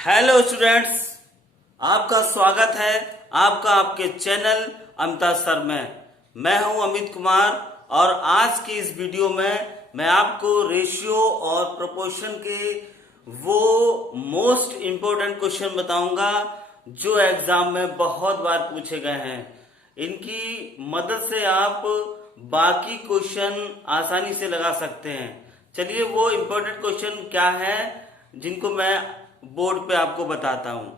Hello students, आपका स्वागत है आपका आपके चैनल अमिता सर में। मैं हूं अमित कुमार और आज की इस वीडियो में मैं आपको रेशियो और प्रोपोर्शन के वो मोस्ट इम्पोर्टेंट क्वेश्चन बताऊंगा जो एग्जाम में बहुत बार पूछे गए हैं। इनकी मदद से आप बाकी क्वेश्चन आसानी से लगा सकते हैं। चलिए वो इम्पोर्टेंट क्वेश्चन क्या है जिनको मैं बोर्ड पे आपको बताता हूं।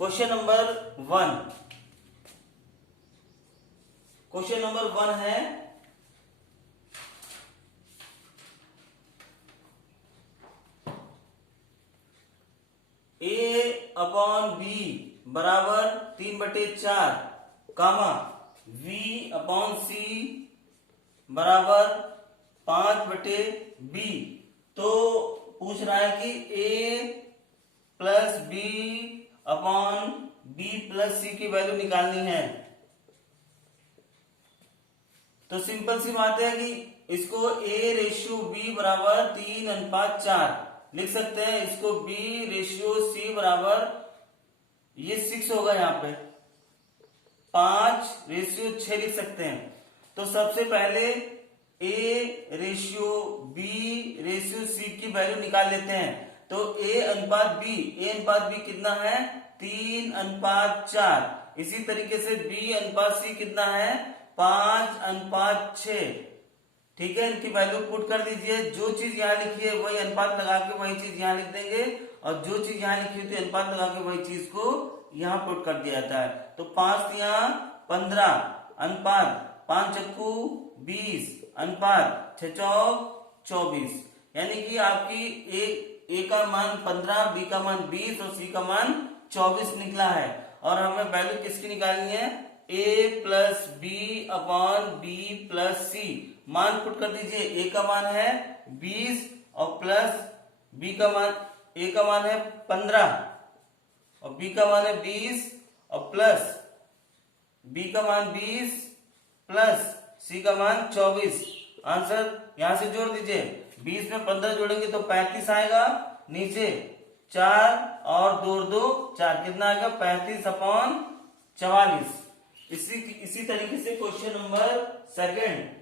क्वेश्चन नंबर वन है ए अपॉन बी बराबर 3/4 कामा वी अपॉन सी बराबर 5/b। तो पूछ रहा है कि A plus B upon B plus C की वैल्यू निकालनी है। तो सिंपल सी बात है कि इसको ए रेशियो बी बराबर 3:4 लिख सकते हैं। इसको बी रेशियो सी बराबर ये 6 होगा, यहाँ पे 5:6 लिख सकते हैं। तो सबसे पहले A ratio B ratio C की वैल्यू निकाल लेते हैं। तो ए अनुपात बी कितना है 3:4। इसी तरीके से बी अनुपात सी कितना है 5:6। ठीक है, इनकी वैल्यू पुट कर दीजिए। जो चीज यहाँ लिखी है वही अनुपात लगा के वही चीज यहाँ लिख देंगे, और जो चीज यहाँ लिखी हुई थी अनुपात लगा के वही चीज को यहाँ पुट कर दिया जाता है। तो 5 यहाँ 15 अनुपात 5 चक्कू 20 अनुपात 6 चौक 24। यानी कि आपकी ए का मान 15, बी का मान 20 और सी का मान 24 निकला है। और हमें वैल्यू किसकी निकालनी है A plus B upon B plus C. मान पुट कर दीजिए। ए का मान है 20 और प्लस बी का मान ए का मान है 15 और बी का मान है 20 और प्लस बी का मान 20 प्लस सी का मान 24। आंसर यहां से जोड़ दीजिए। 20 में 15 जोड़ेंगे तो 35 आएगा। नीचे 4 और 2 4 कितना आएगा 35/44। इसी तरीके से question number second.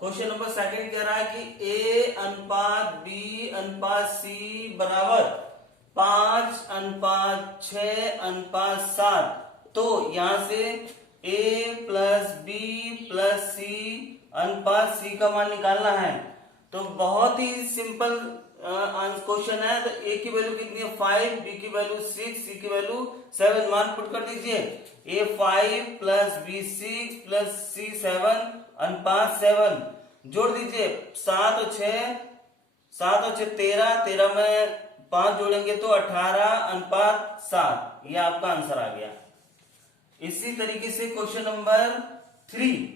Question number second कह रहा है कि ए अनुपात बी अनुपात सी बराबर 5:6:7। तो यहां से ए प्लस बी प्लस सी अनुपात सी का मान निकालना है। तो बहुत ही सिंपल क्वेश्चन है। तो ए की वैल्यू कितनी है 5, बी की वैल्यू 6, सी की वैल्यू 7। मान पुट कर दीजिए। ए 5 प्लस बी 6 प्लस सी 7 अनुपात 7। जोड़ दीजिए 7 और 6 13 में 5 जोड़ेंगे तो 18:7। ये आपका आंसर आ गया। इसी तरीके से क्वेश्चन नंबर 3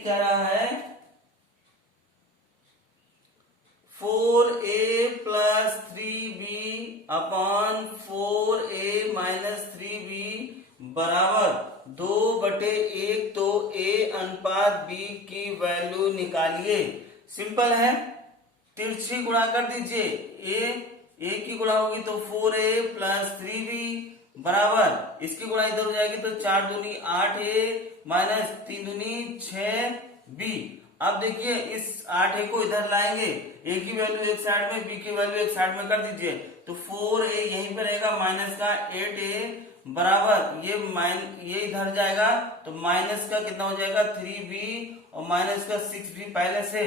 कह रहा है 4a plus 3b upon 4a minus 3b बराबर 2/1। तो a अनुपात b की वैल्यू निकालिए। सिंपल है, तिरछी गुणा कर दीजिए। a की गुणा होगी तो 4a प्लस 3b बराबर इसकी गुणा इधर हो जाएगी तो 4 दूनी 8a माइनस 3 दूनी 6b। अब देखिए इस 8a को इधर लाएंगे। a की वैल्यू एक साइड में, b की वैल्यू एक साइड में कर दीजिए। तो 4a यहीं पे रहेगा माइनस का 8a बराबर ये इधर जाएगा तो माइनस का कितना हो जाएगा 3b और माइनस का 6b। पहले से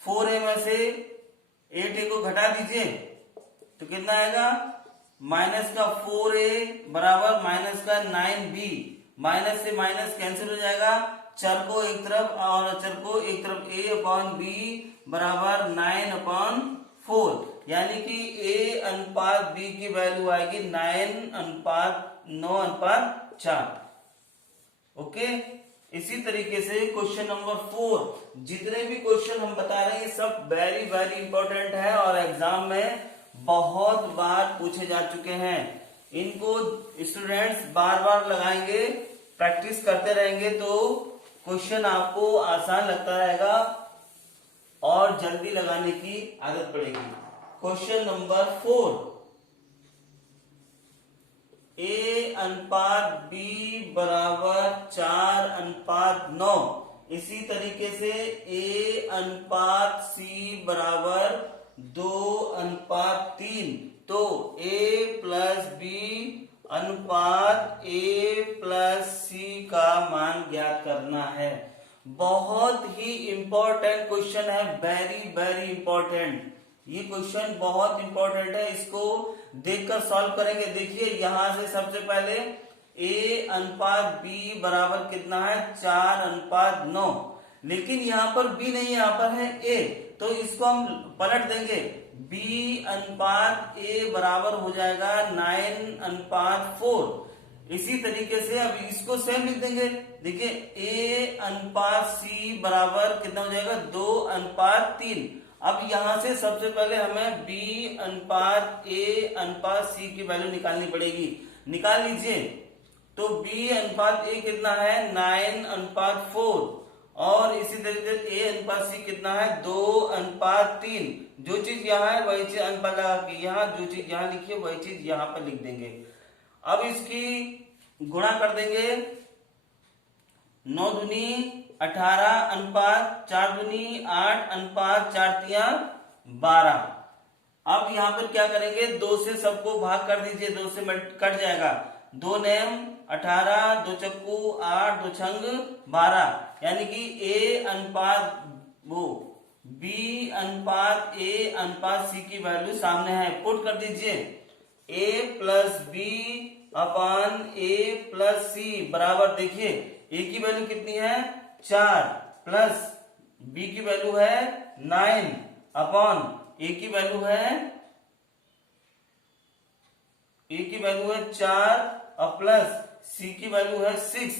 4a में से 8a को घटा दीजिए तो कितना आएगा माइनस का 4a बराबर माइनस का 9b। माइनस से माइनस कैंसिल हो जाएगा, चर को एक तरफ और चर को एक तरफ। a अपॉन b बराबर 9/4। यानी कि a अनुपात b की वैल्यू आएगी 9:4। ओके, इसी तरीके से क्वेश्चन नंबर 4। जितने भी क्वेश्चन हम बता रहे हैं सब वेरी वेरी इंपॉर्टेंट है और एग्जाम में बहुत बार पूछे जा चुके हैं। इनको स्टूडेंट्स बार बार लगाएंगे प्रैक्टिस करते रहेंगे तो क्वेश्चन आपको आसान लगता रहेगा और जल्दी लगाने की आदत पड़ेगी। क्वेश्चन नंबर 4, A अनुपात B बराबर 4:9। इसी तरीके से A अनुपात C बराबर 2:3। तो A प्लस B अनुपात A प्लस C का मान ज्ञात करना है। बहुत ही इंपॉर्टेंट क्वेश्चन है, वेरी वेरी इंपॉर्टेंट। ये क्वेश्चन बहुत इंपॉर्टेंट है, इसको देखकर सॉल्व करेंगे। देखिए यहां से सबसे पहले A अनुपात B बराबर कितना है 4:9, लेकिन यहाँ पर B नहीं, यहाँ पर है A, तो इसको हम पलट देंगे। B अनुपात A बराबर हो जाएगा 9:4। इसी तरीके से अब इसको सेम लिख देंगे। देखिए A अनुपात C बराबर कितना हो जाएगा 2:3। अब यहां से सबसे पहले हमें B अनुपात A अनुपात C की वैल्यू निकालनी पड़ेगी। निकाल लीजिए। तो B अनुपात A कितना है 9:4 और इसी तरीके से A अनुपात C कितना है 2:3। जो चीज यहाँ है वही चीज अनुपात लगा के यहाँ, जो चीज यहाँ लिखी है वही चीज यहाँ पर लिख देंगे। अब इसकी गुणा कर देंगे। 9 दूनी 18 अनुपात 4 दूनी 8 अनुपात 4 तिया 12। अब यहाँ पर क्या करेंगे, 2 से सबको भाग कर दीजिए, 2 से कट जाएगा। 2 नेम 18, 2 चक्कू 8, 2 छंग 12, यानी कि A अनुपात B अनुपात A अनुपात C की वैल्यू सामने है, पुट कर दीजिए। A plus B upon A plus C बराबर, देखिए A की वैल्यू कितनी है 4 प्लस B की वैल्यू है 9 अपॉन A की वैल्यू है 4 और प्लस C की वैल्यू है 6।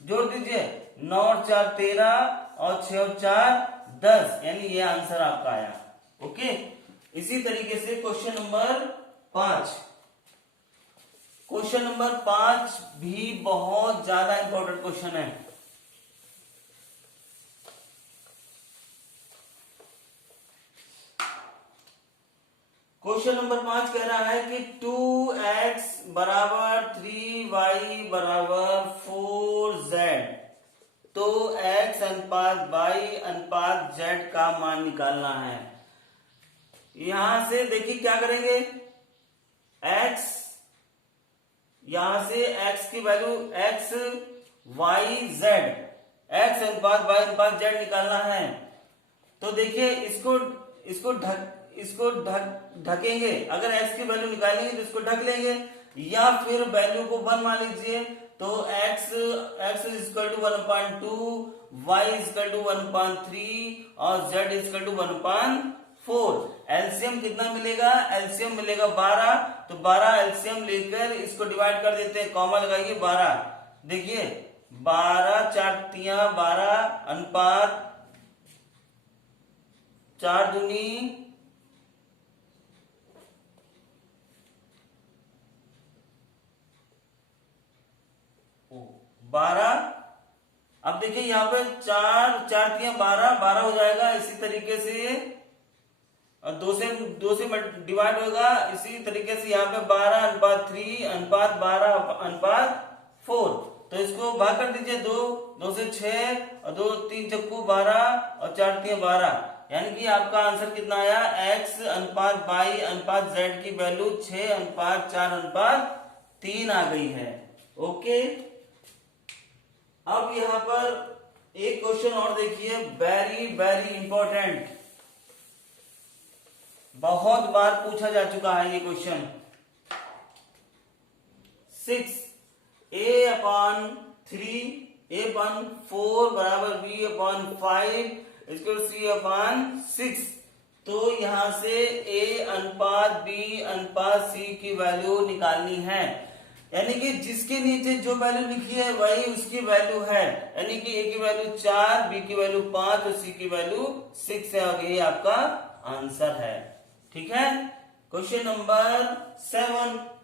जोड़ दीजिए, 9 और 4 13 और 6 और 4 10, यानी ये आंसर आपका आया। ओके, इसी तरीके से क्वेश्चन नंबर 5। क्वेश्चन नंबर 5 भी बहुत ज्यादा इंपॉर्टेंट क्वेश्चन है। क्वेश्चन नंबर 5 कह रहा है कि 2x बराबर 3y बराबर 4z। तो x अनुपात y अनुपात z का मान निकालना है। यहां से देखिए क्या करेंगे, x, यहां से x की value x y z, x अनुपात y अनुपात z निकालना है। तो देखिए इसको ढकेंगे। अगर x की वैल्यू निकालेंगे तो इसको ढक लेंगे, या फिर वैल्यू को 1 मान लीजिए। तो x is equal to 1/2, y is equal to 1/3 और z is equal to 1/4। LCM कितना मिलेगा, एलसीएम मिलेगा 12। तो 12 एलसीएम लेकर इसको डिवाइड कर देते हैं, कॉमा लगाइए 12। देखिए 12 4 तिया 12 अनुपात 4 दूनी 12। अब देखिए यहाँ पे 4 4 तिया 12 12 हो जाएगा। इसी तरीके से 2 से डिवाइड होगा। इसी तरीके से यहाँ पे 12 अनुपात 3 अनुपात 12 अनुपात 4। तो इसको भाग कर दीजिए, 2 से 6 और 2 3 चक्कू 12 और 4 तिया 12, यानी कि आपका आंसर कितना आया, x अनुपात y अनुपात z की वैल्यू 6 अनुपात 4 अनुपात 3 आ गई है। ओके, अब यहां पर एक क्वेश्चन और देखिए, वेरी वेरी इंपॉर्टेंट, बहुत बार पूछा जा चुका है ये क्वेश्चन। 6a/3 a/4 बराबर b/5 c/6। तो यहां से a अनुपात b अनुपात c की वैल्यू निकालनी है, यानी कि जिसके नीचे जो वैल्यू लिखी है वही उसकी वैल्यू है, यानी कि a की वैल्यू 4, b की वैल्यू 5 और c की वैल्यू 6 है, और ये आपका आंसर है। ठीक है, क्वेश्चन नंबर 7।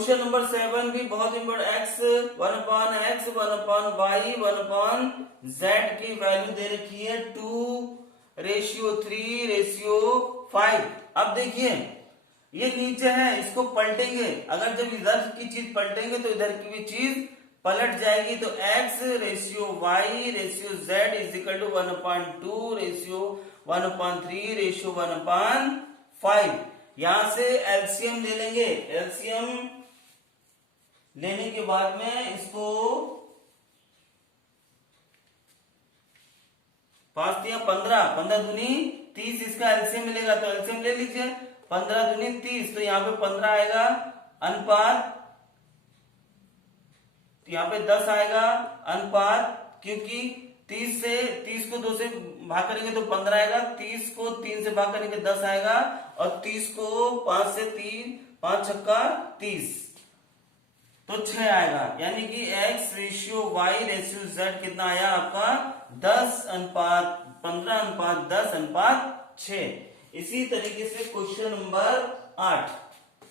क्वेश्चन नंबर 7 भी बहुत important. x 1/x 1/y 1/z की वैल्यू दे रखी है 2:3:5। अब देखिए ये नीचे है, इसको पलटेंगे। अगर जब इधर की चीज पलटेंगे तो इधर की भी चीज पलट जाएगी। तो x:y:z इज इक्वल टू 1/2:1/3:1/5। यहां से एलसीएम ले लेंगे। एलसीएम लेने के बाद में इसको 5 या 15, 15 दूनी 30 इसका एलसीएम मिलेगा। तो एलसीएम ले लीजिए, 15 दूनी 30, तो यहाँ पे 15 आएगा अनुपात, यहाँ पे 10 आएगा अनुपात, क्योंकि 30 को 2 से भाग करेंगे तो 15 आएगा, 30 को 3 से भाग करेंगे 10 आएगा, और 30 को 5 से 3, 5 छक्का 30, तो 6 आएगा। यानी कि x:y:z कितना आया आपका 10:15:10:6। इसी तरीके से question number 8।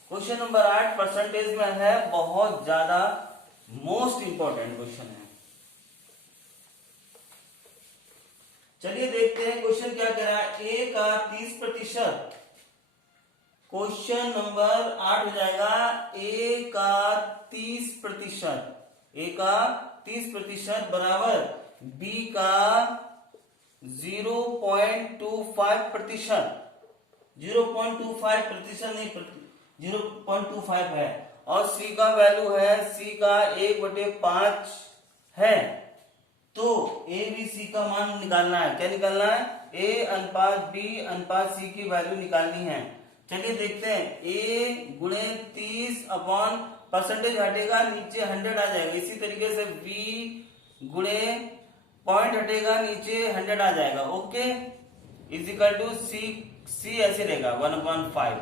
Question number 8 percentage में है, बहुत ज्यादा मोस्ट इंपॉर्टेंट क्वेश्चन है। चलिए देखते हैं क्वेश्चन क्या कह रहा है। a का 30%, क्वेश्चन नंबर 8 हो जाएगा a का 30%, a का 30% बराबर b का 0.25%, 0.25% नहीं, 0.25 है, और c का वैल्यू है, c का 1/5 है। तो a b c का मान निकालना है। क्या निकालना है? a अनुपात b अनुपात c की वैल्यू निकालनी है। चलिए देखते हैं। a गुणे 30 अपॉन परसेंटेज हटेगा, नीचे 100 आ जाएगा। इसी तरीके से b गुणे पॉइंट हटेगा, नीचे 100 आ जाएगा। Okay, is equal to c ऐसे रहेगा 1/5।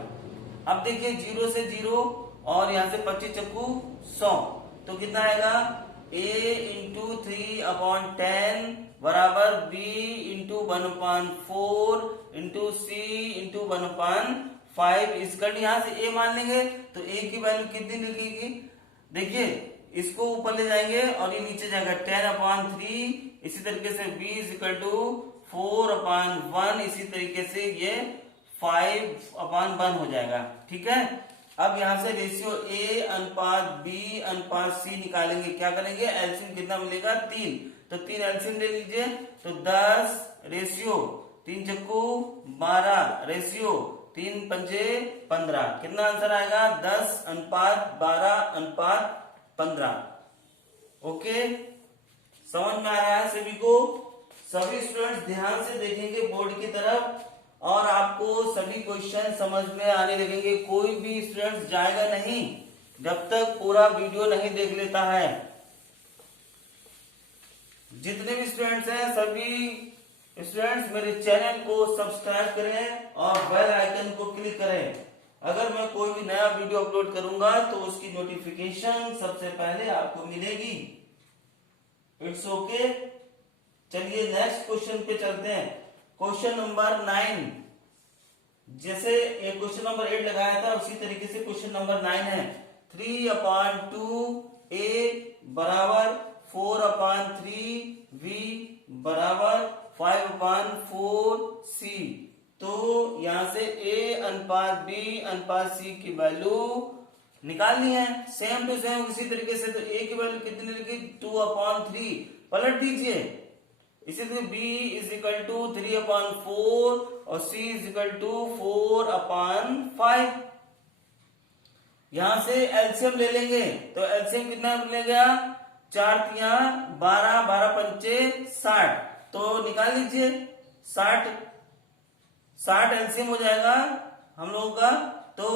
अब देखिए 0 से 0 और यहाँ से 25 चक्कू 100, तो कितना आएगा? a इंटू 3/10 बराबर b into 1/4 into c into 1/5। इसका यहाँ से a मान लेंगे तो a की वैल्यू कितनी निकलेगी? देखिए इसको ऊपर ले जाएंगे और ये नीचे जाएगा 10/3। इसी तरीके से b इज इक्वल टू 4/1। इसी तरीके से ये 5/1 हो जाएगा। ठीक है, अब यहां से रेशियो a अनुपात b अनुपात c निकालेंगे। क्या करेंगे? एलसीएम कितना मिलेगा? 3, तो 3 एलसीएम ले लीजिए। तो 10 रेशियो 3 चक्कू 12 रेशियो 3 पंजे 15। कितना आंसर आएगा? 10:12:15। ओके, समझ में आ रहा है सभी को? सभी स्टूडेंट्स ध्यान से देखेंगे बोर्ड की तरफ और आपको सभी क्वेश्चन समझ में आने लगेंगे। कोई भी स्टूडेंट जाएगा नहीं जब तक पूरा वीडियो नहीं देख लेता है। जितने भी स्टूडेंट्स हैं सभी स्टूडेंट्स मेरे चैनल को सब्सक्राइब करें और बेल आइकन को क्लिक करें। अगर मैं कोई भी नया वीडियो अपलोड करूंगा तो उसकी नोटिफिकेशन सबसे पहले आपको मिलेगी। It's okay. चलिए नेक्स्ट क्वेश्चन पे चलते हैं। क्वेश्चन नंबर 9, जैसे क्वेश्चन नंबर 8 लगाया था उसी तरीके से क्वेश्चन नंबर 9 है। 3/2a बराबर 4/3v बराबर 5/4c। तो यहां से a अनुपात b अनुपात c की वैल्यू निकालनी है। सेम टू सेम उसी तरीके से। तो a की वैल्यू कितनी लिखी? 2/3। पलट दीजिए। इसी तरह b इज इक्वल टू 3/4 और c इज इक्वल टू 4/5। यहां से एलसीएम ले लेंगे। तो एलसीएम कितना मिलेगा? 4 तिया 12, 12 पंचे 60। तो निकाल लीजिए 60 एलसीएम हो जाएगा हम लोगों का। तो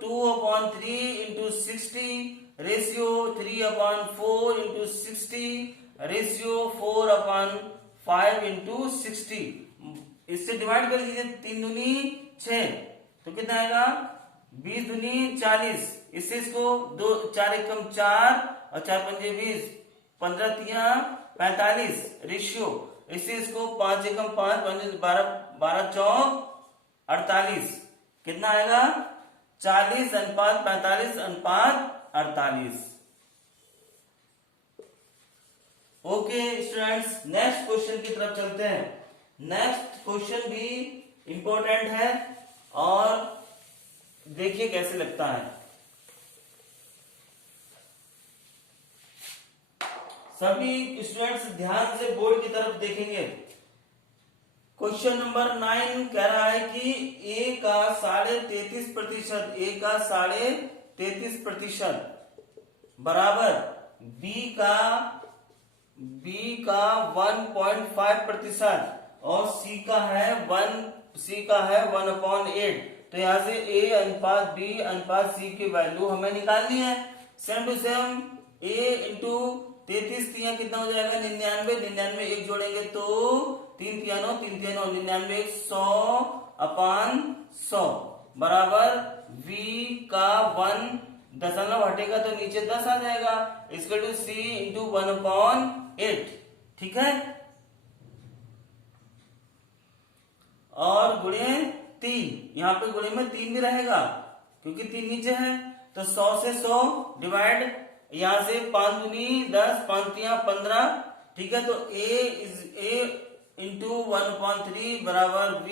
2/3 into 60 ratio 3/4 into 60 ratio 4/5 into 60। इससे डिवाइड कर लीजिए। 3 दूनी 6, तो कितना आएगा? 20 दूनी 40। इससे इसको 4 एकम 4 और 4 पंजे 20, 15 तिया 45 रेशियो। इससे इसको 5 एकम 5 12 12 चौक 48। कितना आएगा? 40:45:48। 48। ओके स्टूडेंट्स, नेक्स्ट क्वेश्चन की तरफ चलते हैं। नेक्स्ट क्वेश्चन भी इंपॉर्टेंट है और देखिए कैसे लगता है। सभी स्टूडेंट्स ध्यान से बोर्ड की तरफ देखेंगे। क्वेश्चन नंबर 9 कह रहा है कि ए का 33.5%, ए का 33.5% बराबर बी का 1.5% और सी का है 1/8। तो यहां से ए अनुपात बी अनुपात सी की वैल्यू हमें निकालनी है। Same to same A into 33 तिया कितना हो जाएगा 99, 99 एक जोड़ेंगे तो 3 तिया 9, 3 तिया 9, 99 100/100 बराबर v का 1 दशमलव हटेगा तो नीचे 10 आ जाएगा, इसके टू सी इंटू 1/8। ठीक है, और गुणे 3, यहाँ पे गुणे में 3 भी रहेगा क्योंकि 3 नीचे है। तो 100 से 100 डिवाइड, यहां से 5 दूनी 10, 5 तिया 15। ठीक है, तो a इंटू 1/3 बराबर v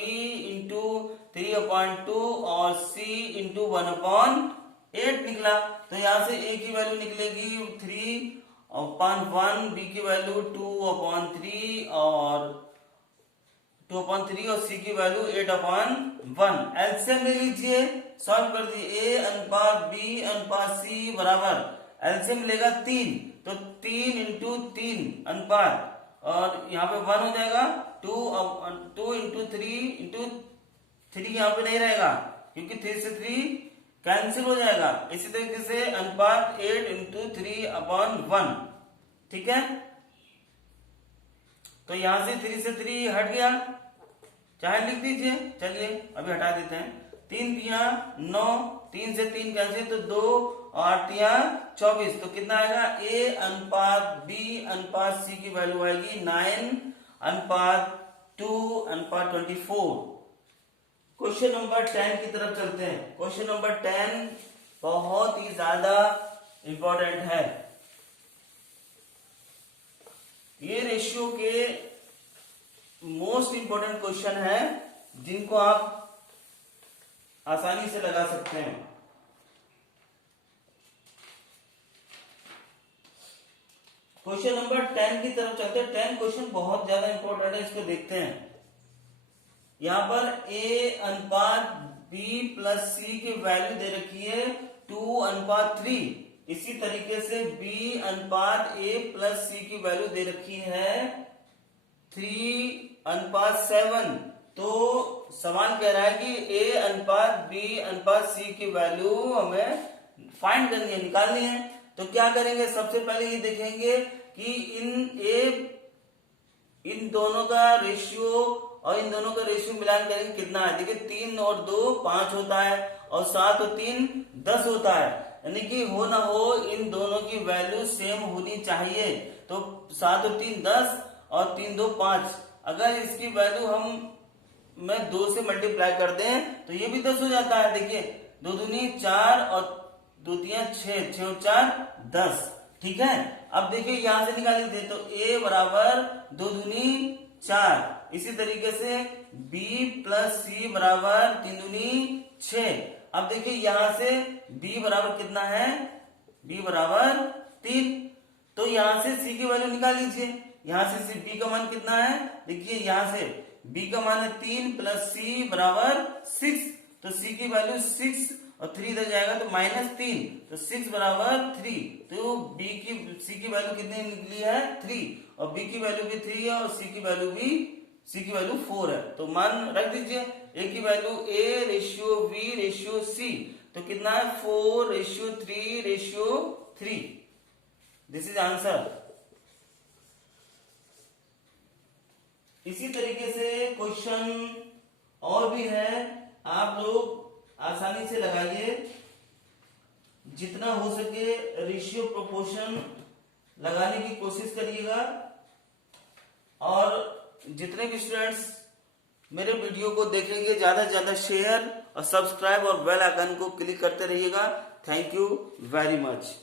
इंटू 3/2 और c इंटू 1/8 निकला। तो यहां से a की वैल्यू निकलेगी 3/1, b की वैल्यू 2/3 और 2/3 और c की वैल्यू 8/1। एलसीएम ले लीजिए, सॉल्व कर दीजिए। a अनुपात b अनुपात c बराबर एलसीएम लेगा 3, तो 3 इंटू 3 अनुपात और यहाँ पे 1 हो जाएगा। 2 इंटू 3 यहाँ पे नहीं रहेगा क्योंकि 3 से 3 कैंसिल हो जाएगा। इसी तरीके से अनुपात 8 इंटू 3/1। ठीक है, तो यहां से 3 से 3 हट गया, चाहे लिख दीजिए। चलिए अभी हटा देते हैं। 3 तिया 9, 3 से 3 कैंसिल तो 2 और 8 तिया 24। तो कितना आएगा a अनुपात b अनुपात c की वैल्यू आएगी 9/2/24। क्वेश्चन नंबर 10 की तरफ चलते हैं। क्वेश्चन नंबर 10 बहुत ही ज्यादा इंपॉर्टेंट है। ये रेशियो के मोस्ट इंपॉर्टेंट क्वेश्चन है जिनको आप आसानी से लगा सकते हैं। क्वेश्चन नंबर 10 की तरफ चलते हैं। 10 क्वेश्चन बहुत ज्यादा इंपॉर्टेंट है, इसको देखते हैं। यहां पर a अनुपात b प्लस c की वैल्यू दे रखी है 2/3। इसी तरीके से b अनुपात a प्लस c की वैल्यू दे रखी है 3/7। तो सवाल कह रहा है कि a अनुपात b अनुपात c की वैल्यू हमें फाइंड करनी है, निकालनी है। तो क्या करेंगे, सबसे पहले ये देखेंगे कि इन दोनों का रेशियो और इन दोनों का रेशियो मिलान करेंगे कितना है। देखिए 3 और 2 5 होता है और 7 और 3 10 होता है, यानी कि हो ना हो इन दोनों की वैल्यू सेम होनी चाहिए। तो 7 और 3 10 और 3 2 5। अगर इसकी वैल्यू मैं 2 से मल्टीप्लाई कर दें तो ये भी 10 हो जाता है। देखिए 2 दूनी 4 और 2 तिया 6, 6 और 4 10। ठीक है, अब देखिए यहां से निकाल लीजिए तो a बराबर 2 दूनी 4। इसी तरीके से b प्लस c बराबर 3 दूनी 6। अब देखिए यहां से b बराबर कितना है, b बराबर 3। तो यहां से c की वैल्यू निकाल लीजिए। यहां से b का मान कितना है, देखिए यहां से b का मान है 3 प्लस c बराबर 6। तो c की वैल्यू 6 और 3 इधर जाएगा तो -3, तो 6 बराबर 3। तो c की वैल्यू कितनी निकली है 3, और b की वैल्यू भी 3 है और c की वैल्यू 4 है। तो मान रख दीजिए, a की value a ratio v ratio c, तो कितना है 4:3:3। This is answer. इसी तरीके से क्वेश्चन और भी है, आप लोग आसानी से लगाइए। जितना हो सके रेशियो प्रोपोर्शन लगाने की कोशिश करिएगा, और जितने भी स्टूडेंट्स मेरे वीडियो को देखेंगे ज्यादा से ज्यादा शेयर और सब्सक्राइब और बेल आइकन को क्लिक करते रहिएगा। Thank you very much.